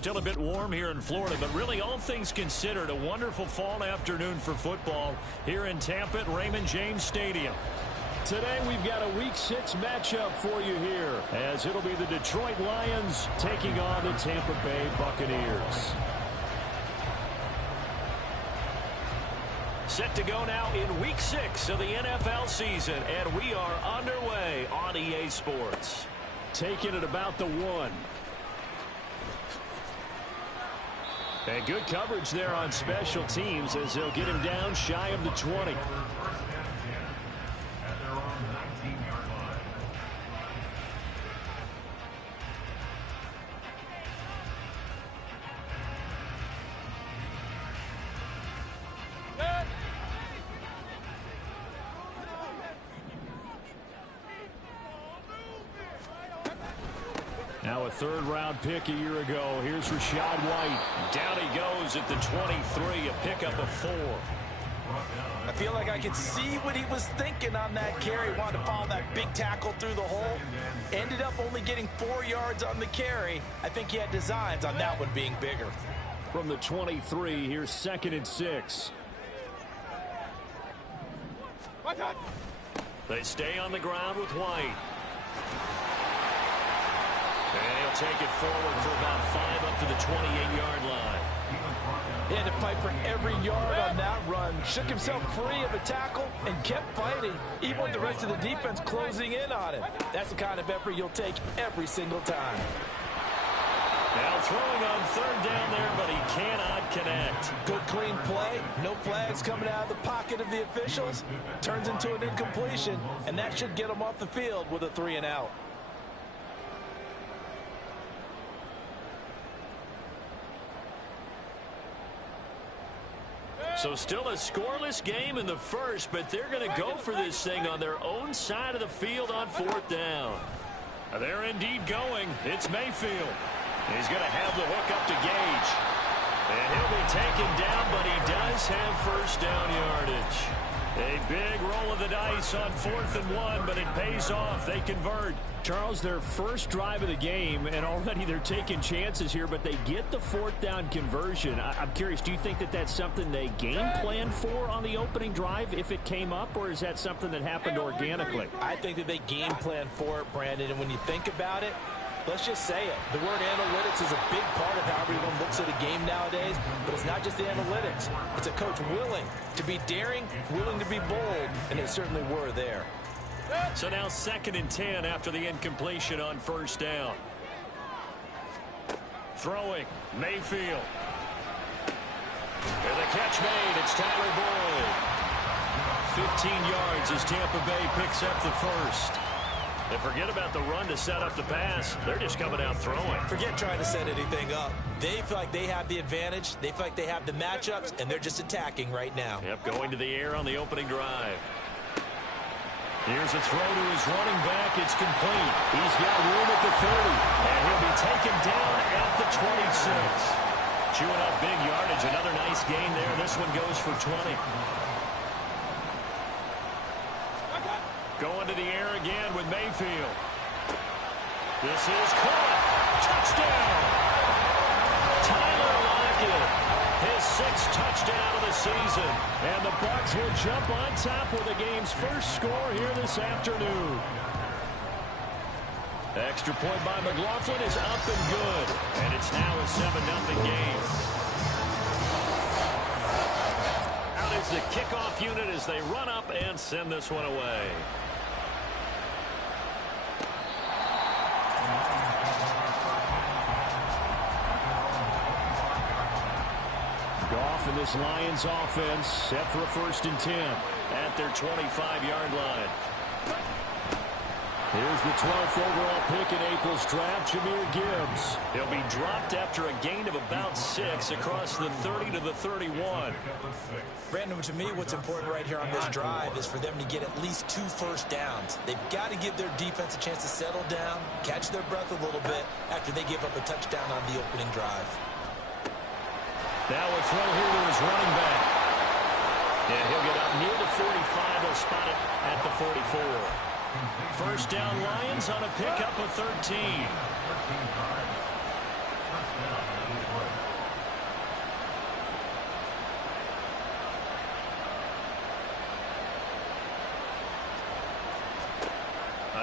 still a bit warm here in Florida, but really all things considered, a wonderful fall afternoon for football here in Tampa at Raymond James Stadium. Today we've got a Week 6 matchup for you here, as it'll be the Detroit Lions taking on the Tampa Bay Buccaneers. Set to go now in Week 6 of the NFL season, and we are underway on EA Sports. Taking it about the 1. And good coverage there on special teams as they'll get him down shy of the 20. Now a third-round pick a year ago. Here's Rachaad White. Down he goes at the 23, a pickup of 4. I feel like I could see what he was thinking on that carry. Wanted to follow that big tackle through the hole. Ended up only getting 4 yards on the carry. I think he had designs on that one being bigger. From the 23, here's 2nd and 6. They stay on the ground with White. And he'll take it forward for about 5 up to the 28-yard line. He had to fight for every yard on that run. Shook himself free of a tackle and kept fighting, even with the rest of the defense closing in on him. That's the kind of effort you'll take every single time. Now throwing on 3rd down there, but he cannot connect. Good clean play. No flags coming out of the pocket of the officials. Turns into an incompletion, and that should get him off the field with a 3 and out. So still a scoreless game in the first, but they're going to go for this thing on their own side of the field on 4th down. They're indeed going. It's Mayfield. He's going to have the hook up to Gage. And he'll be taken down, but he does have 1st down yardage. A big roll of the dice on 4th and 1, but it pays off. They convert. Charles, their first drive of the game, and already they're taking chances here, but they get the 4th down conversion. I'm curious, do you think that that's something they game planned for on the opening drive if it came up, or is that something that happened organically? I think that they game planned for it, Brandon, and when you think about it, let's just say it. The word analytics is a big part of how everyone looks at a game nowadays, but it's not just the analytics. It's a coach willing to be daring, willing to be bold, and they certainly were there. So now 2nd and 10 after the incompletion on 1st down. Throwing, Mayfield. And the catch made, it's Tyler Boyd. 15 yards as Tampa Bay picks up the 1st. And forget about the run to set up the pass. They're just coming out throwing. Forget trying to set anything up. They feel like they have the advantage. They feel like they have the matchups, and they're just attacking right now. Yep, going to the air on the opening drive. Here's a throw to his running back. It's complete. He's got room at the 30. And he'll be taken down at the 26. Chewing up big yardage. Another nice gain there. This one goes for 20. Going to the air again with Mayfield. This is caught. Touchdown. Tyler Lockett. His 6th touchdown of the season. And the Bucs will jump on top with the game's first score here this afternoon. Extra point by McLaughlin is up and good. And it's now a 7-0 game. Out is the kickoff unit as they run up and send this one away. Goff and this Lions offense set for a 1st and 10 at their 25-yard line. Here's the 12th overall pick in April's draft, Jahmyr Gibbs. He'll be dropped after a gain of about 6 across the 30 to the 31. Brandon, to me, what's important right here on this drive is for them to get at least 2 first downs. They've got to give their defense a chance to settle down, catch their breath a little bit after they give up a touchdown on the opening drive. Now a throw here to his running back. And he'll get up near the 45. They'll spot it at the 44. 1st down Lions on a pickup of 13.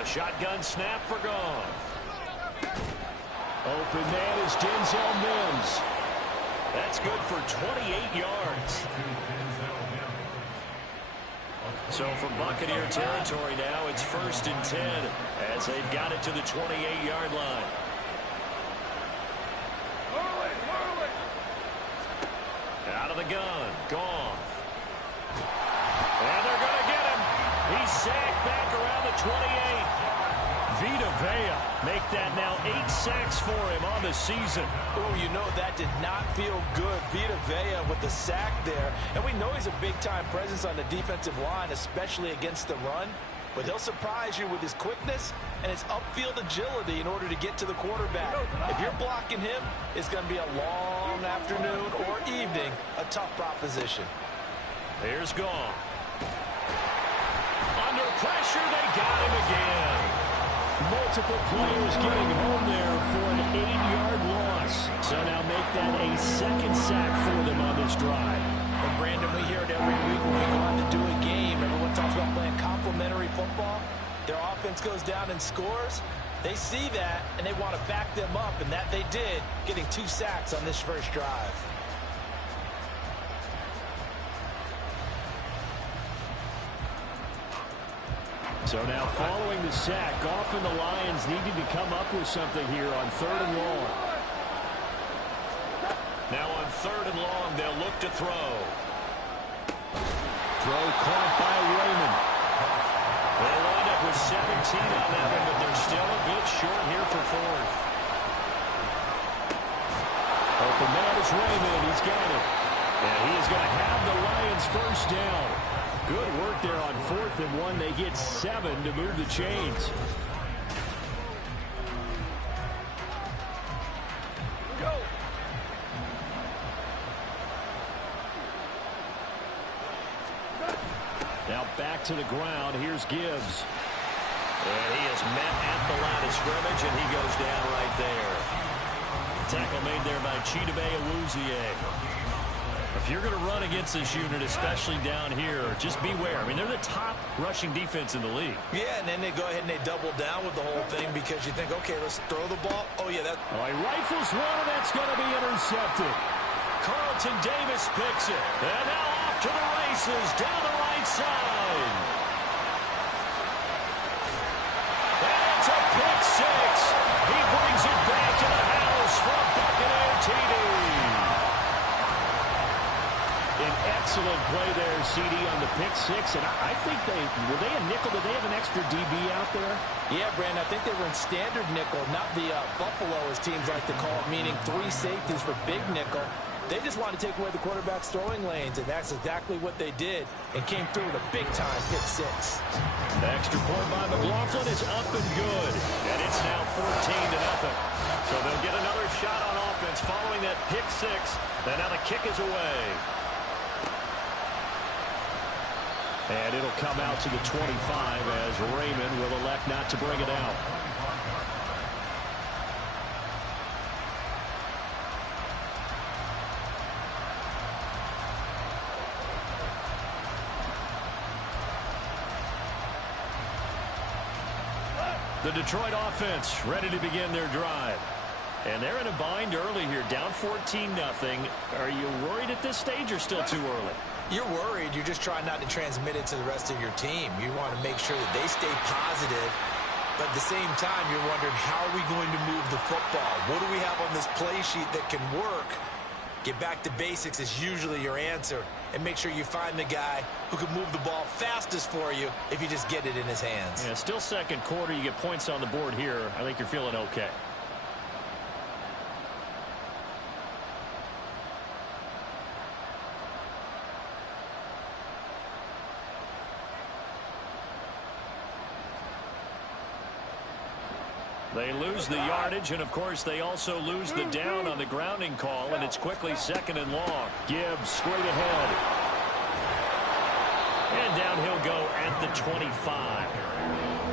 Shotgun snap for Goff. Open man is Denzel Mims. That's good for 28 yards. So from Buccaneer territory now, it's 1st and 10 as they've got it to the 28-yard line. Out of the gun, Goff. And they're going to get him. He's sacked back around the 28. Vita Vea make that now 8 sacks for him on the season. Oh, you know that did not feel good. Vita Vea with the sack there. And we know he's a big-time presence on the defensive line, especially against the run. But he'll surprise you with his quickness and his upfield agility in order to get to the quarterback. If you're blocking him, it's going to be a long afternoon or evening, a tough proposition. Here's Goff. Under pressure, they got him again. Multiple players getting home there for an 8-yard loss. So now make that a 2nd sack for them on this drive. And Brandon, we hear it every week when we go out to do a game. Everyone talks about playing complementary football. Their offense goes down and scores. They see that, and they want to back them up, and that they did, getting 2 sacks on this first drive. So now following the sack, Goff and the Lions needed to come up with something here on 3rd and long. Now on 3rd and long, they'll look to throw. Throw caught by Raymond. They'll wind up with 17 on that one, but they're still a bit short here for 4th. Open man is Raymond. He's got it. And he is going to have the Lions first down. Good work there on 4th and 1. They get 7 to move the chains. Go. Now back to the ground. Here's Gibbs. And he is met at the line of scrimmage, and he goes down right there. Tackle made there by Chidobe Awuzie. If you're going to run against this unit, especially down here, just beware. I mean, they're the top rushing defense in the league. Yeah, and then they go ahead and they double down with the whole thing because you think, okay, let's throw the ball. Oh, yeah, that. Oh, he rifles one, and that's going to be intercepted. Carlton Davis picks it. And now off to the races down the right side. And it's a pick six. He brings it back to the house from Buccaneer TD. An excellent play there, CD, on the pick six. And I think were they a nickel? Did they have an extra DB out there? Yeah, Brandon, I think they were in standard nickel, not the Buffalo, as teams like to call it, meaning 3 safeties for big nickel. They just wanted to take away the quarterback's throwing lanes, and that's exactly what they did, and came through with a big-time pick six. The extra point by McLaughlin is up and good, and it's now 14-0. So they'll get another shot on offense following that pick six, and now the kick is away. And it'll come out to the 25 as Raymond will elect not to bring it out. The Detroit offense ready to begin their drive. And they're in a bind early here, down 14-0. Are you worried at this stage or still too early? You're worried. You're just trying not to transmit it to the rest of your team. You want to make sure that they stay positive. But at the same time, you're wondering, how are we going to move the football? What do we have on this play sheet that can work? Get back to basics is usually your answer. And make sure you find the guy who can move the ball fastest for you if you just get it in his hands. Yeah, still second quarter. You get points on the board here. I think you're feeling okay. They lose the yardage, and, of course, they also lose the down on the grounding call, and it's quickly 2nd and long. Gibbs straight ahead. And down he'll go at the 25.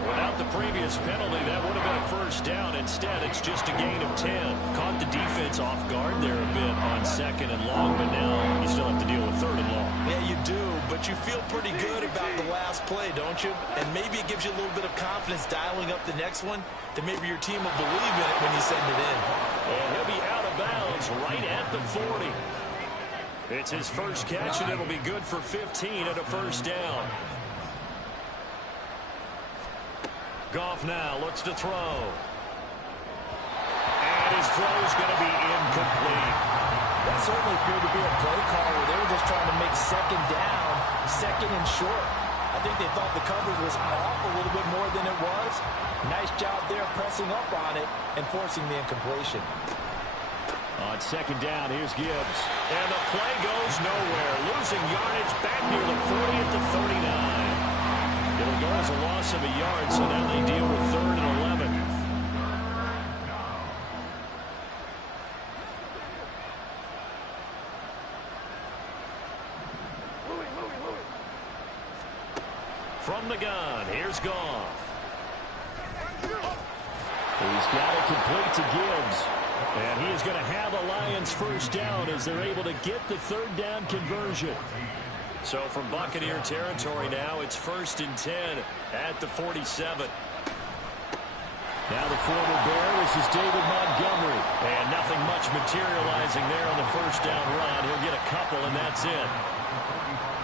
Without the previous penalty, that would have been a first down. Instead, it's just a gain of 10. Caught the defense off guard there a bit on 2nd and long, but now you still have to deal with 3rd and long. Yeah, you do, but coach, you feel pretty good about the last play, don't you? And maybe it gives you a little bit of confidence dialing up the next one, that maybe your team will believe in it when you send it in. And he'll be out of bounds right at the 40. It's his first catch, and it'll be good for 15 at a first down. Goff now looks to throw. And his throw's going to be incomplete. That certainly appeared to be a play call where they were just trying to make second down, second and short. I think they thought the coverage was off a little bit more than it was. Nice job there pressing up on it and forcing the incompletion. On second down, here's Gibbs. And the play goes nowhere. Losing yardage back near the 40 at the 39. It'll go as a loss of a yard, so now they deal with 3rd and 11. From the gun, here's Goff. He's got it complete to Gibbs. And he is going to have a Lions first down as they're able to get the 3rd down conversion. So from Buccaneer territory now, it's 1st and 10 at the 47. Now the former Bear, this is David Montgomery. And nothing much materializing there on the first down run. He'll get a couple, and that's it.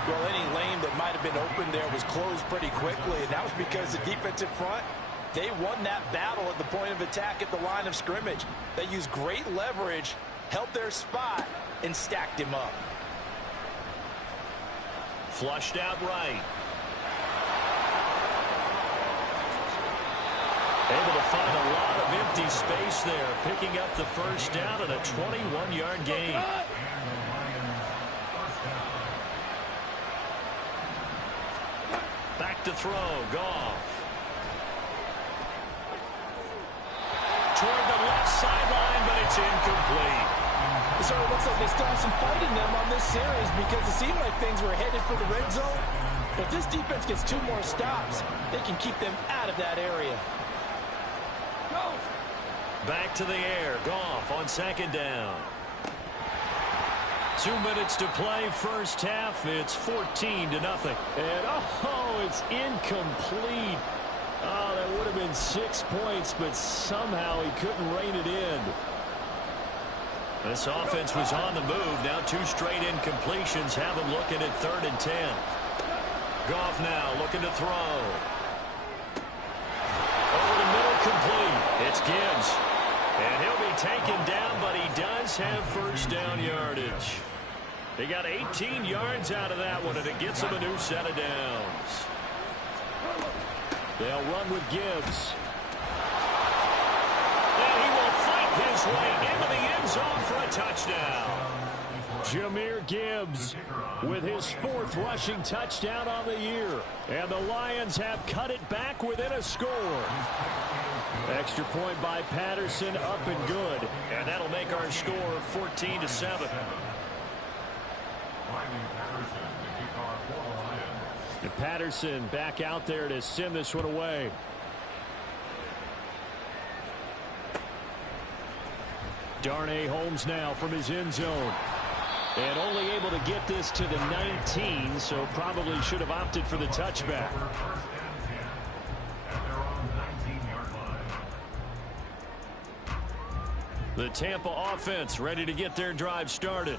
Well, any lane that might have been open there was closed pretty quickly, and that was because the defensive front, they won that battle at the point of attack at the line of scrimmage. They used great leverage, held their spot, and stacked him up. Flushed out right. Able to find a lot of empty space there, picking up the first down and a 21-yard gain. Back to throw, Goff. Toward the left sideline, but it's incomplete. It sort of looks like they still have some fight in them on this series because it seemed like things were headed for the red zone. But if this defense gets 2 more stops, they can keep them out of that area. Back to the air. Goff on second down. 2 minutes to play first half. It's 14-0. And it's incomplete. Oh, that would have been 6 points, but somehow he couldn't rein it in. This offense was on the move. Now 2 straight incompletions have him looking at 3rd and 10. Goff now looking to throw. Over the middle, complete. It's Gibbs. And he'll be taken down, but he does have first down yardage. He got 18 yards out of that one, and it gets him a new set of downs. They'll run with Gibbs. And he will fight his way into the end zone for a touchdown. Jahmyr Gibbs with his 4th rushing touchdown on the year. And the Lions have cut it back within a score. Extra point by Patterson, up and good. And that'll make our score 14-7. And Patterson back out there to send this one away. Darnay Holmes now from his end zone. And only able to get this to the 19, so probably should have opted for the touchback. The Tampa offense ready to get their drive started.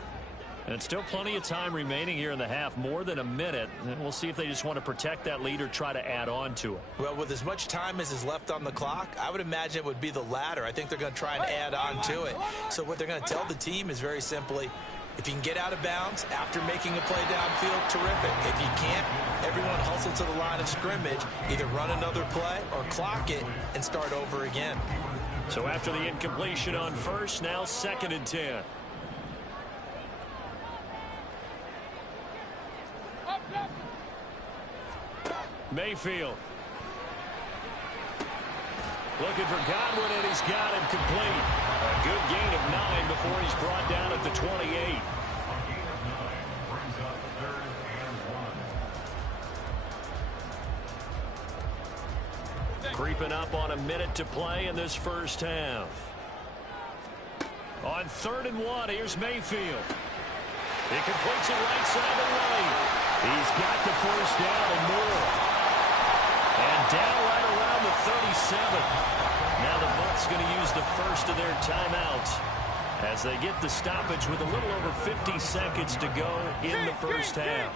And still plenty of time remaining here in the half, more than a minute. And we'll see if they just want to protect that lead or try to add on to it. Well, with as much time as is left on the clock, I would imagine it would be the latter. I think they're going to try and add on to it. So what they're going to tell the team is very simply, if you can get out of bounds after making a play downfield, terrific. If you can't, everyone hustle to the line of scrimmage, either run another play or clock it and start over again. So after the incompletion on first, now 2nd and 10. Mayfield. Looking for Godwin, and he's got him complete. A good gain of 9 before he's brought down at the 28. Creeping up on a minute to play in this first half. On 3rd and 1, here's Mayfield. He completes it right side of the lane. He's got the first down and more. And down right around the 37. Now the Bucs going to use the first of their timeouts as they get the stoppage with a little over 50 seconds to go in the first half.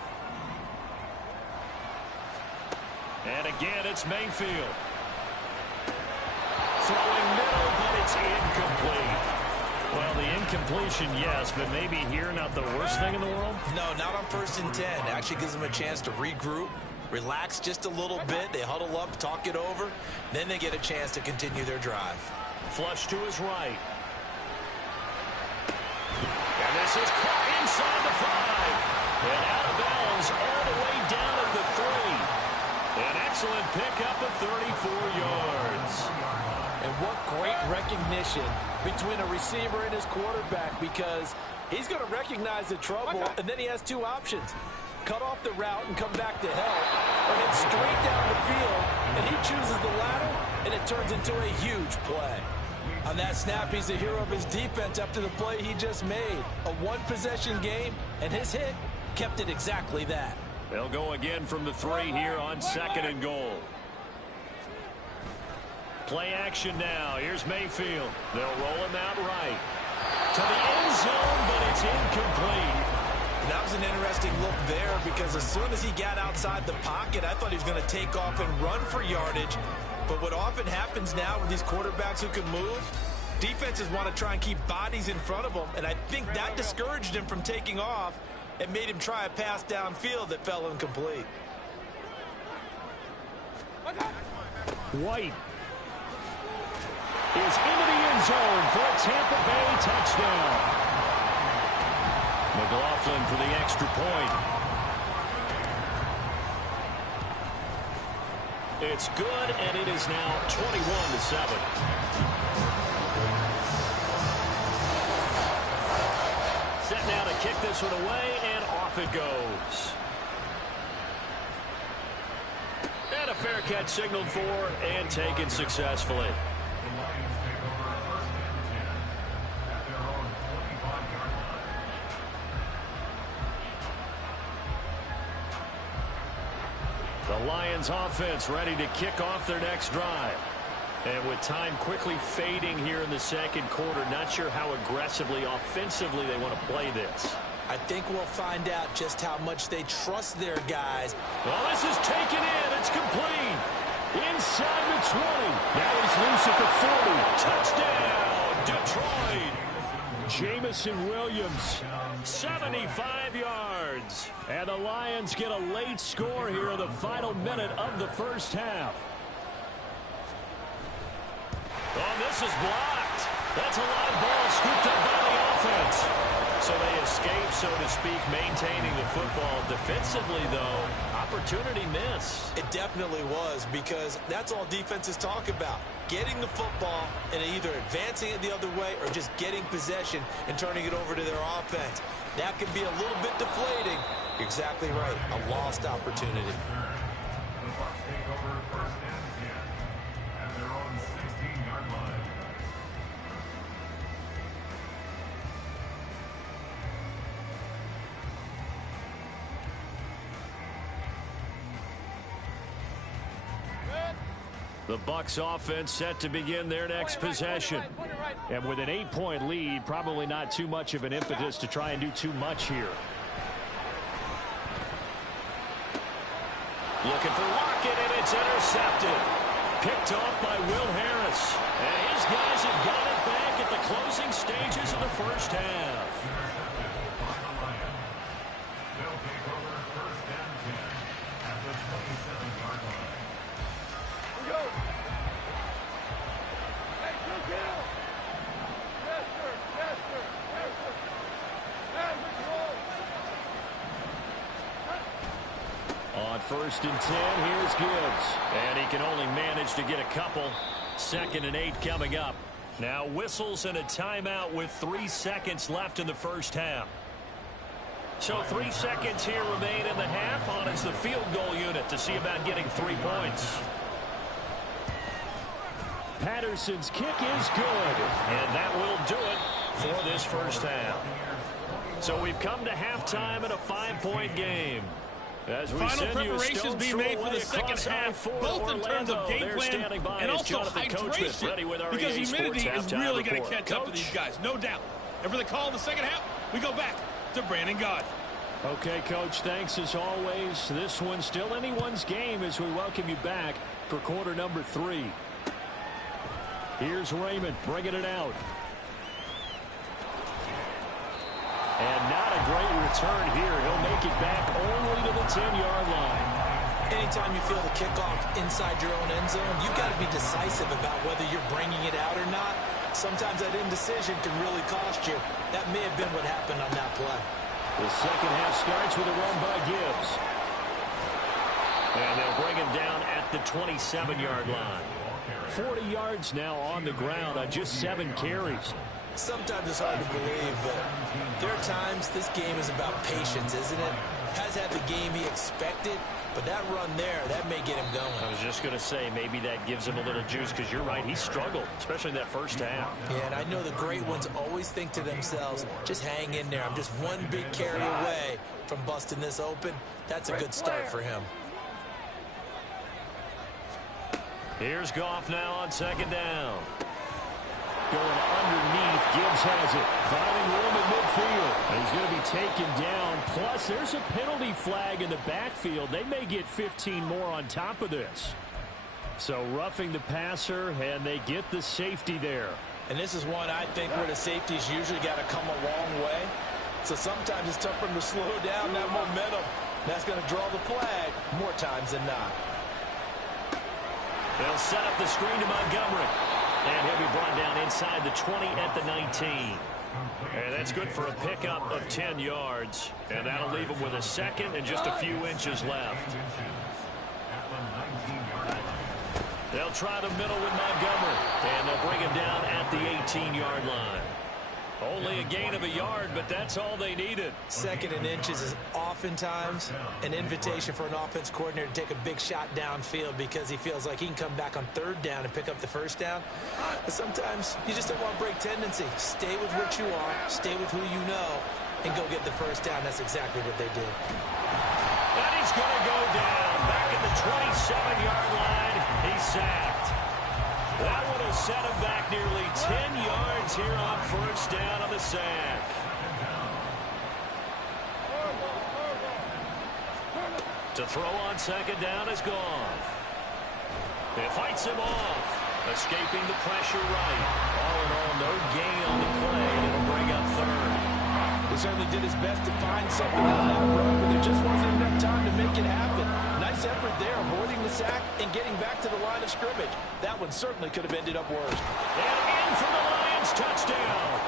And again, it's Mayfield. Throwing middle, but it's incomplete. Well, the incompletion, yes, but maybe here not the worst thing in the world? No, not on 1st and 10. Actually gives them a chance to regroup, relax just a little bit. They huddle up, talk it over. Then they get a chance to continue their drive. Flush to his right. And this is caught inside the 5. And out of bounds all the way down at the 3. An excellent pickup of 34 yards. And what great recognition between a receiver and his quarterback, because he's going to recognize the trouble, and then he has two options. Cut off the route and come back to help, or head straight down the field, and he chooses the latter, and it turns into a huge play. On that snap, he's the hero of his defense after the play he just made. A one-possession game, and his hit kept it exactly that. They'll go again from the 3 here on 2nd and goal. Play action now. Here's Mayfield. They'll roll him out right. To the end zone, but it's incomplete. That was an interesting look there because as soon as he got outside the pocket, I thought he was going to take off and run for yardage. But what often happens now with these quarterbacks who can move, defenses want to try and keep bodies in front of them, and I think that discouraged him from taking off and made him try a pass downfield that fell incomplete. White is into the end zone for a Tampa Bay touchdown. McLaughlin for the extra point. It's good, and it is now 21-7. Set now to kick this one away, and off it goes. And a fair catch signaled for and taken successfully. The Lions offense ready to kick off their next drive. And with time quickly fading here in the second quarter, not sure how aggressively, offensively they want to play this. I think we'll find out just how much they trust their guys. Well, this is taken in. It's complete. Inside the 20. Now he's loose at the 40. Touchdown, Detroit. Jamison Williams, 75 yards. And the Lions get a late score here in the final minute of the first half. Oh, this is blocked. That's a live ball scooped up by the offense. So they escape, so to speak, maintaining the football. Defensively, though, opportunity miss. It definitely was, because that's all defenses talk about. Getting the football and either advancing it the other way or just getting possession and turning it over to their offense. That can be a little bit deflating. You're exactly right. A lost opportunity. The Bucs offense set to begin their next possession. And with an 8-point lead, probably not too much of an impetus to try and do too much here. Looking for Lockett, and it's intercepted. Picked off by Will Harris. And his guys have got it back at the closing stages of the first half. On 1st and 10, here's Gibbs. And he can only manage to get a couple. 2nd and 8 coming up. Now whistles and a timeout with 3 seconds left in the first half. So 3 seconds here remain in the half. On is the field goal unit to see about getting 3 points. Patterson's kick is good. And that will do it for this first half. So we've come to halftime in a 5-point game. As we Final send preparations you being made for the second half, both in terms of game plan and also hydration, because humidity is really going to catch up to these guys, no doubt. And for the call in the second half, we go back to Brandon Gaudin. Okay, Coach, thanks as always. This one's still anyone's game as we welcome you back for quarter number 3. Here's Raymond bringing it out. And not a great return here. He'll make it back only to the 10-yard line. Anytime you feel the kickoff inside your own end zone, you've got to be decisive about whether you're bringing it out or not. Sometimes that indecision can really cost you. That may have been what happened on that play. The second half starts with a run by Gibbs. And they'll bring him down at the 27-yard line. 40 yards now on the ground on just 7 carries. Sometimes it's hard to believe, but there are times this game is about patience, isn't it? Has had the game he expected, but that run there, that may get him going. I was just going to say, maybe that gives him a little juice, because you're right, he struggled, especially in that first half. Yeah, and I know the great ones always think to themselves, just hang in there. I'm just one big carry away from busting this open. That's a good start for him. Here's Goff now on second down. Going underneath, Gibbs has it. Finding room in midfield. And he's going to be taken down. Plus, there's a penalty flag in the backfield. They may get 15 more on top of this. So roughing the passer, and they get the safety there. And this is one I think where the safety's usually got to come a long way. So sometimes it's tough for them to slow down that momentum. That's going to draw the flag more times than not. They'll set up the screen to Montgomery. And he'll be brought down inside the 20 at the 19. And that's good for a pickup of 10 yards. And that'll leave him with a second and just a few inches left. They'll try the middle with Montgomery. And they'll bring him down at the 18-yard line. Only a gain of a yard, but that's all they needed. Second and inches is oftentimes an invitation for an offense coordinator to take a big shot downfield because he feels like he can come back on third down and pick up the first down. But sometimes you just don't want to break tendency. Stay with what you are, stay with who you know, and go get the first down. That's exactly what they did. And he's going to go down. Back at the 27-yard line, he's sacked. That would have set him back nearly 10 yards here on first down on the sack. To throw on second down is Goff. It fights him off, escaping the pressure right. All in all, no gain on the play, and it'll bring up third. He certainly did his best to find something on that run, but there just wasn't enough time to make it happen. Nice effort there, avoiding the sack and getting back to the line of scrimmage. That one certainly could have ended up worse. And in for the Lions touchdown.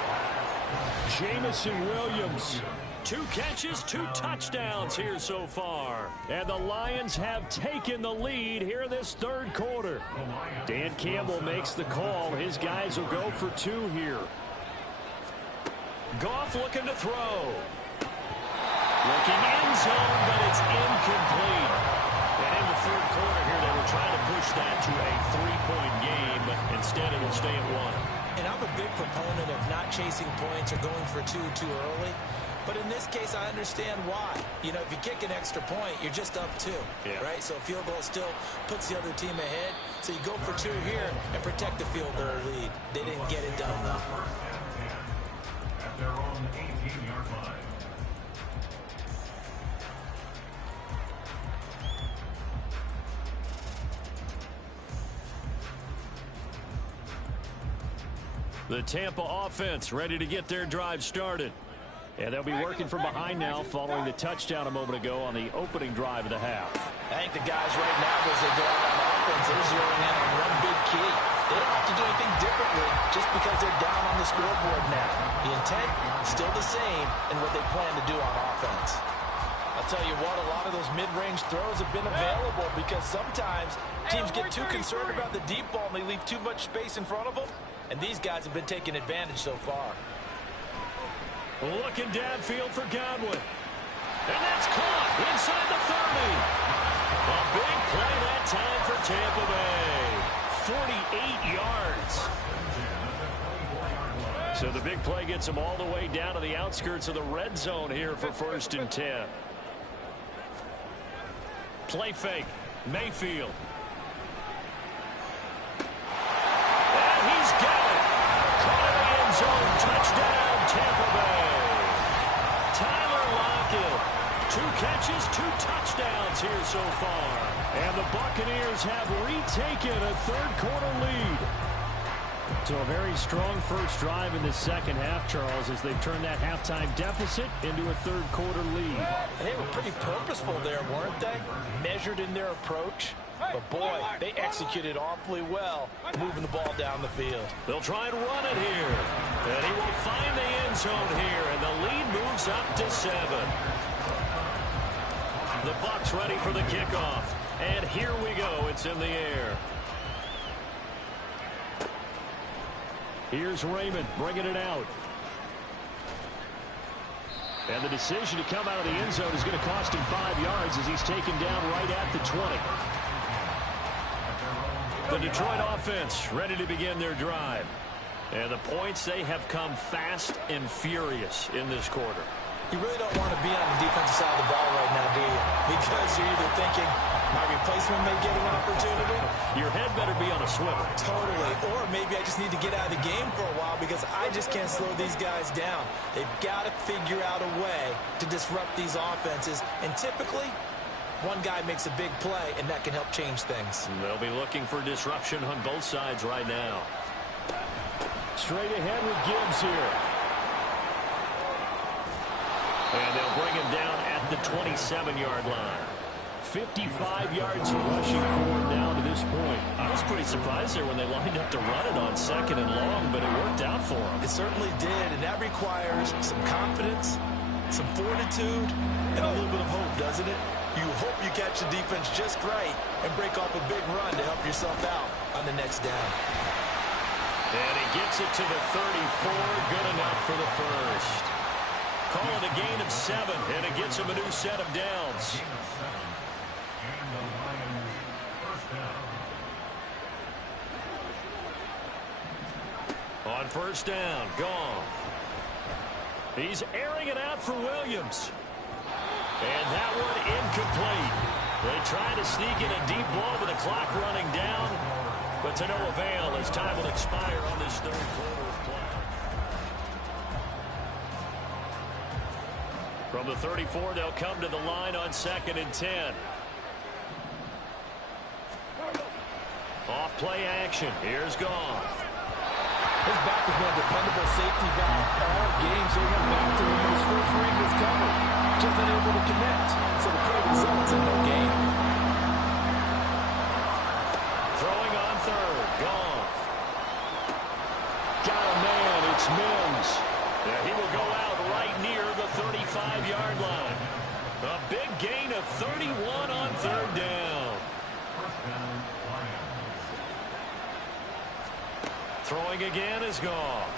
Jameson Williams. 2 catches, 2 touchdowns here so far. And the Lions have taken the lead here in this third quarter. Dan Campbell makes the call. His guys will go for 2 here. Goff looking to throw. Looking end zone, but it's incomplete. And in the third quarter here, they were trying to push that to a 3-point game, but instead it will stay at 1. And I'm a big proponent of not chasing points or going for 2 too early. But in this case, I understand why. You know, if you kick an extra point, you're just up 2, right? So a field goal still puts the other team ahead. So you go for 2 here and protect the field goal lead. They didn't get it done, though. At their own 18-yard line. The Tampa offense ready to get their drive started. And they'll be working from behind now following the touchdown a moment ago on the opening drive of the half. I think the guys right now, as they go out on offense, they're zeroing in on one big key. They don't have to do anything differently just because they're down on the scoreboard now. The intent, still the same in what they plan to do on offense. I'll tell you what, a lot of those mid-range throws have been available because sometimes teams get too concerned about the deep ball and they leave too much space in front of them. And these guys have been taking advantage so far. Looking downfield for Godwin. And that's caught inside the 30. A big play that time for Tampa Bay. 48 yards. So the big play gets them all the way down to the outskirts of the red zone here for 1st and 10. Play fake. Mayfield. And he's got it. Caught in the end zone. Touchdown, Tampa Bay. Tyler Lockett. 2 catches, 2 touchdowns here so far. And the Buccaneers have retaken a third-quarter lead. So a very strong first drive in the second half, Charles, as they've turned that halftime deficit into a third-quarter lead. They were pretty purposeful there, weren't they? Measured in their approach. But, boy, they executed awfully well, moving the ball down the field. They'll try and run it here. And he will find the end zone here, and the lead moves up to 7. The Bucs ready for the kickoff. And here we go. It's in the air. Here's Raymond bringing it out. And the decision to come out of the end zone is going to cost him 5 yards as he's taken down right at the 20. The Detroit offense ready to begin their drive. And the points, they have come fast and furious in this quarter. You really don't want to be on the defensive side of the ball right now, do you? Because you're either thinking, my replacement may get an opportunity. Your head better be on a swivel. Totally. Or maybe I just need to get out of the game for a while because I just can't slow these guys down. They've got to figure out a way to disrupt these offenses. And typically, one guy makes a big play, and that can help change things. And they'll be looking for disruption on both sides right now. Straight ahead with Gibbs here. And they'll bring him down at the 27-yard line. 55 yards rushing for him now to this point. I was pretty surprised there when they lined up to run it on 2nd and long, but it worked out for him. It certainly did, and that requires some confidence, some fortitude, and a little bit of hope, doesn't it? You hope you catch the defense just right and break off a big run to help yourself out on the next down. And he gets it to the 34, good enough for the first. Call it a gain of 7, and it gets him a new set of downs. On first down, Goff. He's airing it out for Williams. And that one incomplete. They try to sneak in a deep ball with the clock running down, but to no avail as time will expire on this third quarter of play. From the 34, they'll come to the line on 2nd and 10. Off play action. Here's Goff. His back has been a dependable safety valve all game, so he went back to him when his first read was covered. Just unable to connect, so the play results in no gain. Throwing on 3rd, Goff. Got a man, it's Mims. Yeah, he will go out right near the 35-yard line. A big gain of 31 on 3rd down. Throwing again is Goff.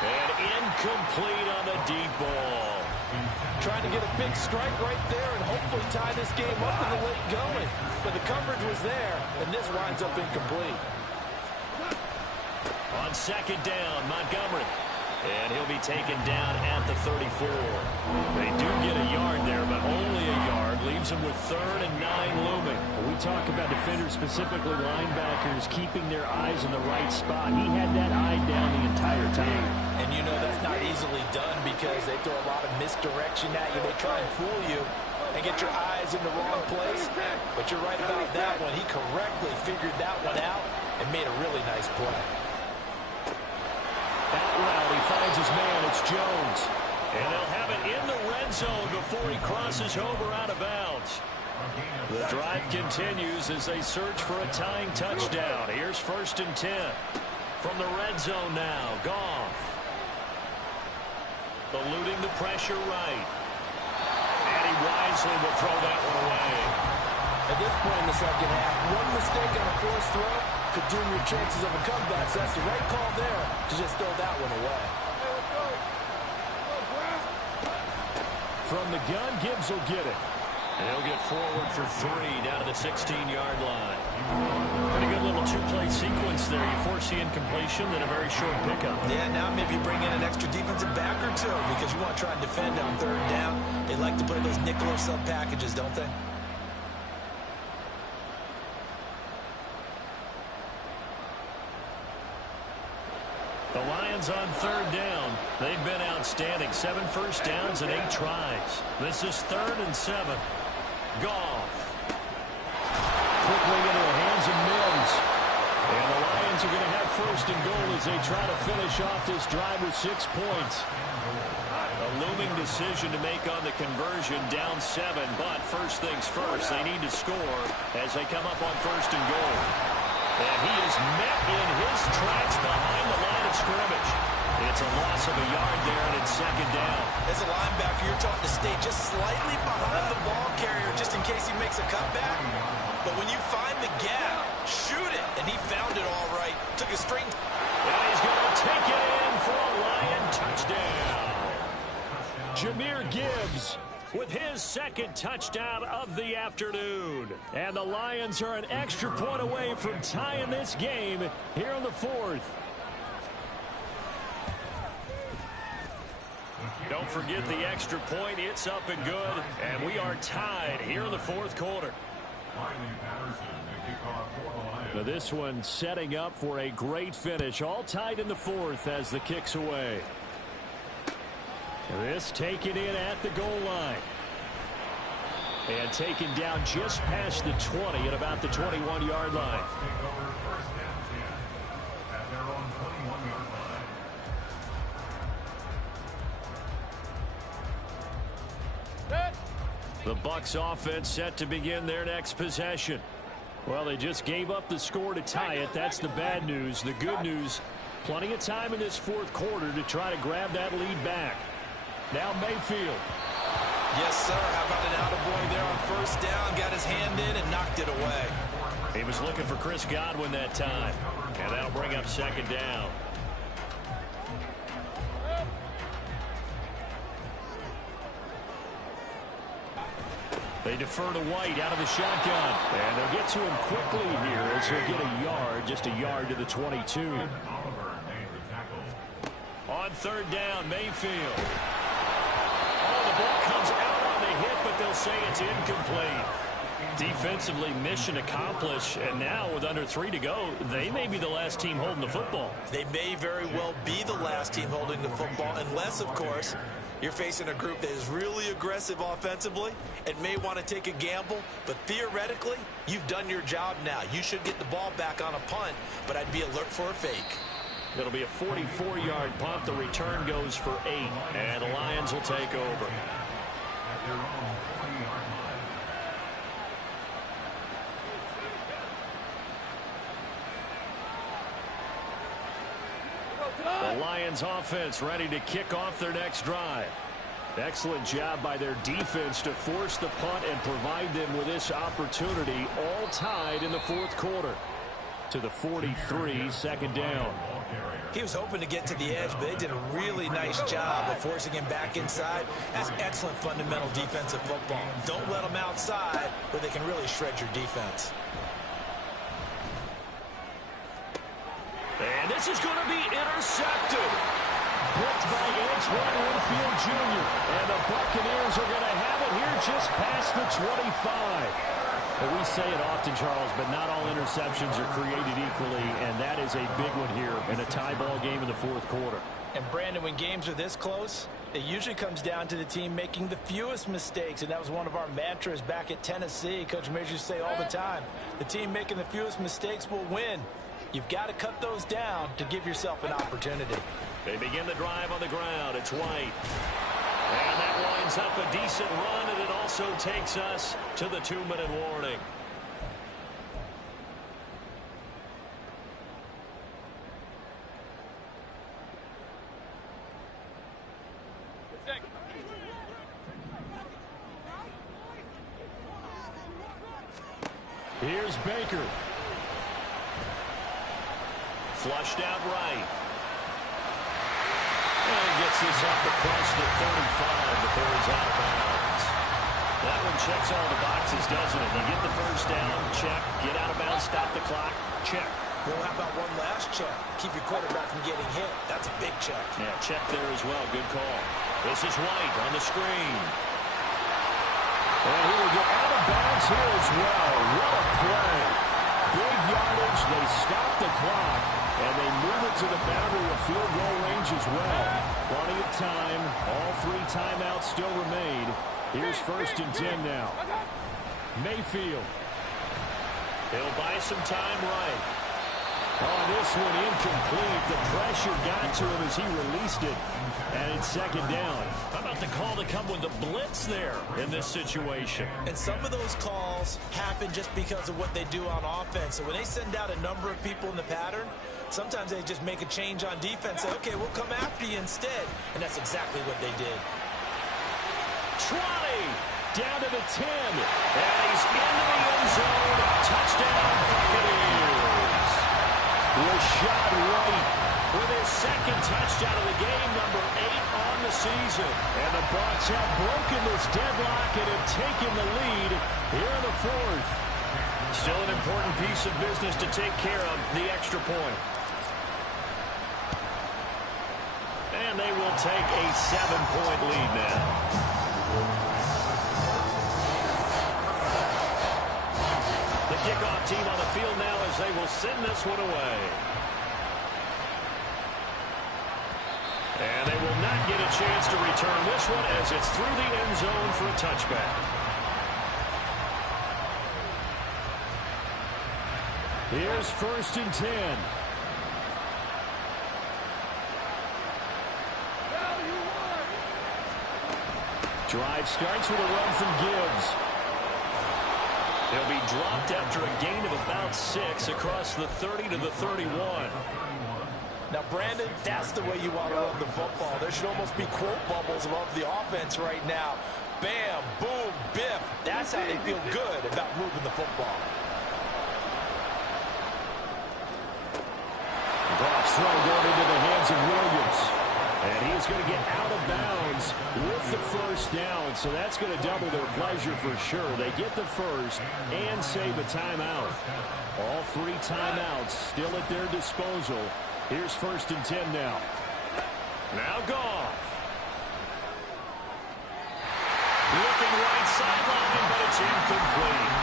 And incomplete on the deep ball. Trying to get a big strike right there and hopefully tie this game up in the late going. But the coverage was there, and this winds up incomplete. On 2nd down, Montgomery. And he'll be taken down at the 34. They do get a yard there, but only a yard. Leaves them with 3rd and 9 looming. We talk about defenders, specifically linebackers, keeping their eyes in the right spot. He had that eye down the entire time. And you know that's not easily done because they throw a lot of misdirection at you. They try and fool you and get your eyes in the wrong place. But you're right about that one. He correctly figured that one out and made a really nice play. Out route, he finds his man. It's Jones. And they'll have it in the red zone before he crosses over out of bounds. The drive continues as they search for a tying touchdown. Here's 1st and 10. From the red zone now, Goff. Eluding the pressure right. And he wisely will throw that one away. At this point in the second half, one mistake on a forced throw could doom your chances of a comeback. So that's the right call there to just throw that one away. From the gun, Gibbs will get it. And he'll get forward for 3 down to the 16-yard line. Pretty good little 2-play sequence there. You force the incompletion, then a very short pickup. Yeah, now maybe bring in an extra defensive back or 2 because you want to try and defend on third down. They like to play those nickel or sub packages, don't they? The Lions on third down. They've been outstanding. 7 first downs and 8 tries. This is 3rd and 7. Goff. Quickly into the hands of Mims. And the Lions are going to have 1st and goal as they try to finish off this drive with 6 points. A looming decision to make on the conversion, down 7. But first things first, they need to score as they come up on 1st and goal. And he is met in his tracks behind the line of scrimmage. It's a loss of a yard there, and it's 2nd down. As a linebacker, you're taught to stay just slightly behind the ball carrier just in case he makes a cutback. But when you find the gap, shoot it. And he found it all right. Took a string. And he's going to take it in for a Lion touchdown. Jahmyr Gibbs with his 2nd touchdown of the afternoon. And the Lions are an extra point away from tying this game here in the 4th. Don't forget the extra point. It's up and good. And we are tied here in the 4th quarter. Now this one setting up for a great finish. All tied in the 4th as the kick's away. This taken in at the goal line. And taken down just past the 20 at about the 21-yard line. The Bucs offense set to begin their next possession. Well, they just gave up the score to tie it. That's the bad news. The good news, plenty of time in this 4th quarter to try to grab that lead back. Now Mayfield. Yes, sir. How about an attaboy there on 1st down? Got his hand in and knocked it away. He was looking for Chris Godwin that time. And that'll bring up 2nd down. They defer to White out of the shotgun. And they'll get to him quickly here as he'll get a yard, just a yard to the 22. On 3rd down, Mayfield. Oh, the ball comes out on the hit, but they'll say it's incomplete. Defensively, mission accomplished, and now with under 3 to go, they may be the last team holding the football. They may very well be the last team holding the football, unless, of course, you're facing a group that is really aggressive offensively and may want to take a gamble, but theoretically, you've done your job now. You should get the ball back on a punt, but I'd be alert for a fake. It'll be a 44-yard punt. The return goes for 8, and the Lions will take over. The Lions offense ready to kick off their next drive. Excellent job by their defense to force the punt and provide them with this opportunity, all tied in the 4th quarter. To the 43, 2nd down. He was hoping to get to the edge, but they did a really nice job of forcing him back inside. That's excellent fundamental defensive football. Don't let them outside where they can really shred your defense. And this is going to be intercepted. Blocked by Antoine Winfield Jr. And the Buccaneers are going to have it here just past the 25. And we say it often, Charles, but not all interceptions are created equally, and that is a big one here in a tie ball game in the 4th quarter. And, Brandon, when games are this close, it usually comes down to the team making the fewest mistakes, and that was one of our mantras back at Tennessee. Coach Mears used to say all the time, the team making the fewest mistakes will win. You've got to cut those down to give yourself an opportunity. They begin the drive on the ground. It's White. And that winds up a decent run, and it also takes us to the 2-minute warning. Here's Baker. Flushed out right. And he gets this up across the 35 before he's out of bounds. That one checks all the boxes, doesn't it? You get the first down, check. Get out of bounds, stop the clock, check. Well, how about one last check? Keep your quarterback from getting hit. That's a big check. Yeah, check there as well. Good call. This is White on the screen. And he will get out of bounds here as well. What a play. Big yardage. They stop the clock, and they move it to the boundary of field goal range as well. Plenty of time. All 3 timeouts still remain. Here's 1st and 10 now. Mayfield. He'll buy some time right. On this one, incomplete. The pressure got to him as he released it. And it's 2nd down. How about the call to come with the blitz there in this situation? And some of those calls happen just because of what they do on offense. So when they send out a number of people in the pattern, sometimes they just make a change on defense. Say, okay, we'll come after you instead. And that's exactly what they did. 20. Down to the 10. And he's into the end zone. Touchdown, Buccaneers. Rashad White with his 2nd touchdown of the game, number 8 on the season. And the Bucs have broken this deadlock and have taken the lead here in the 4th. Still an important piece of business to take care of, the extra point. And they will take a 7-point lead now. The kickoff team on the field now as they will send this one away. And they will not get a chance to return this one as it's through the end zone for a touchback. Here's 1st and 10. Drive starts with a run from Gibbs. He'll be dropped after a gain of about 6 across the 30 to the 31. Now, Brandon, that's the way you want to run the football. There should almost be quote bubbles above the offense right now. Bam, boom, biff. That's how they feel good about moving the football. Goff's throw going into the hands of Williams. And he's going to get out of bounds with the 1st down. So that's going to double their pleasure for sure. They get the 1st and save a timeout. All 3 timeouts still at their disposal. Here's 1st and 10 now. Now Goff. Looking right sideline, but it's incomplete.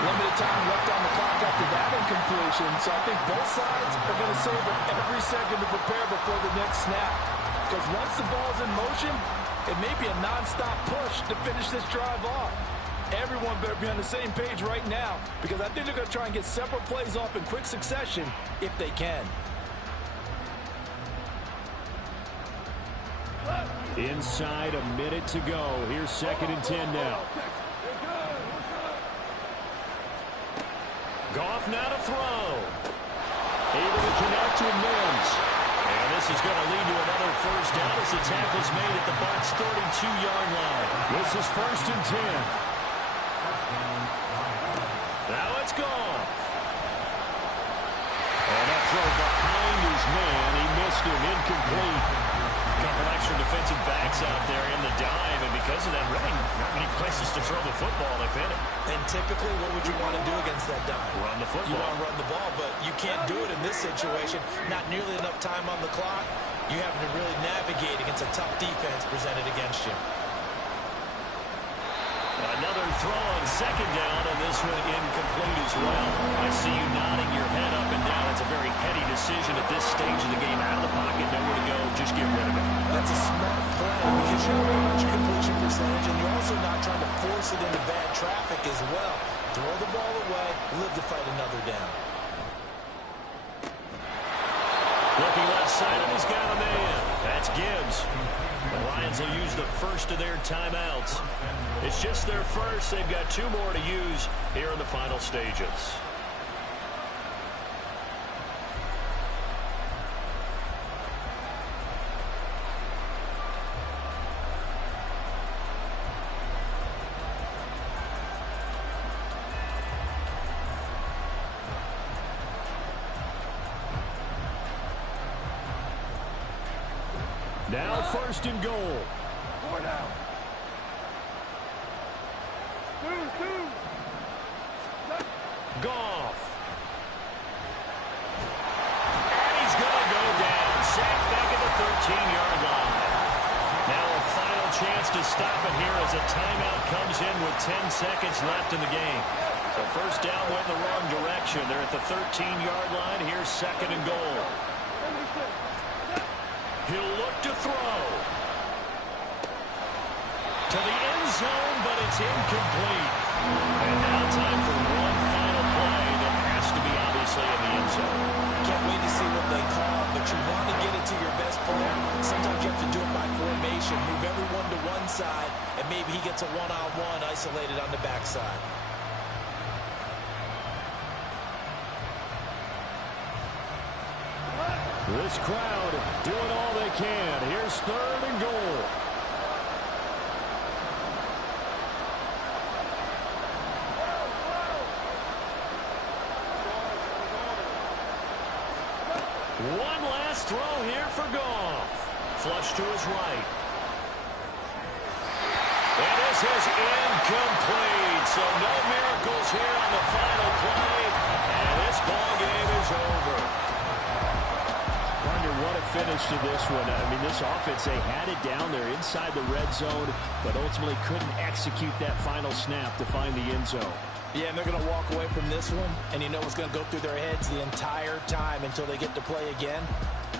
Limited time left on the clock after that incompletion, so I think both sides are going to savor every second to prepare before the next snap. Because once the ball's in motion, it may be a non-stop push to finish this drive off. Everyone better be on the same page right now, because I think they're going to try and get several plays off in quick succession if they can. Inside a minute to go. Here's 2nd and 10 now. Goff now to throw. Able to connect with Mims. And this is going to lead to another 1st down as the tackle's made at the Bucs' 32-yard line. This is 1st and 10. Now it's Goff. And that throw behind his man. He missed him. Incomplete. A couple extra defensive backs out there in the dime, and because of that, really not many places to throw the football, if any. And typically, what would you want to do against that dime? Run the football. You want to run the ball, but you can't do it in this situation. Not nearly enough time on the clock. You having to really navigate against a tough defense presented against you. Another throw on 2nd down, and this one incomplete as well. I see you nodding your head up and down. It's a very heady decision at this stage of the game. Out of the pocket, nowhere to go. Just get rid of it. That's a smart play because you don't know about your completion percentage, and you're also not trying to force it into bad traffic as well. Throw the ball away, live to fight another down. Looking left side, and he's got a man. That's Gibbs. The Lions will use the 1st of their timeouts. It's just their 1st. They've got 2 more to use here in the final stages. Now 1st and goal. 4 down. 2. Goff. 13-yard line. Now a final chance to stop it here as a timeout comes in with 10 seconds left in the game. So first down went in the wrong direction. They're at the 13-yard line. Here's second and goal. He'll look to throw. To the end zone, but it's incomplete. And now time for one final play that has to be obviously in the end zone. Can't wait to see what they call, but you want to get it to your best player. Sometimes you have to do it by formation. Move everyone to one side, and maybe he gets a one-on-one isolated on the backside. This crowd doing all they can. Here's third and goal. One last throw here for Goff. Flush to his right. And this is incomplete. So no miracles here on the final play. And this ball game is over. Wonder what a finish to this one. I mean, this offense, they had it down there inside the red zone, but ultimately couldn't execute that final snap to find the end zone. Yeah, and they're going to walk away from this one, and you know what's going to go through their heads the entire time until they get to play again.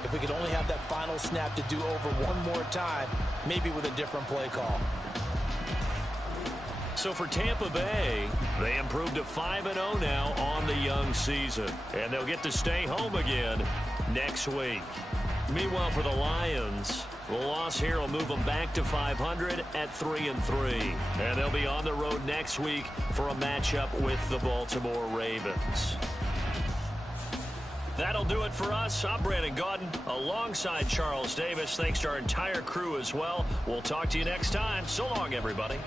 If we could only have that final snap to do over one more time, maybe with a different play call. So for Tampa Bay, they improved to 5-0 now on the young season. And they'll get to stay home again next week. Meanwhile, for the Lions, the loss here will move them back to 500 at 3-3. And they'll be on the road next week for a matchup with the Baltimore Ravens. That'll do it for us. I'm Brandon Gaudin alongside Charles Davis. Thanks to our entire crew as well. We'll talk to you next time. So long, everybody.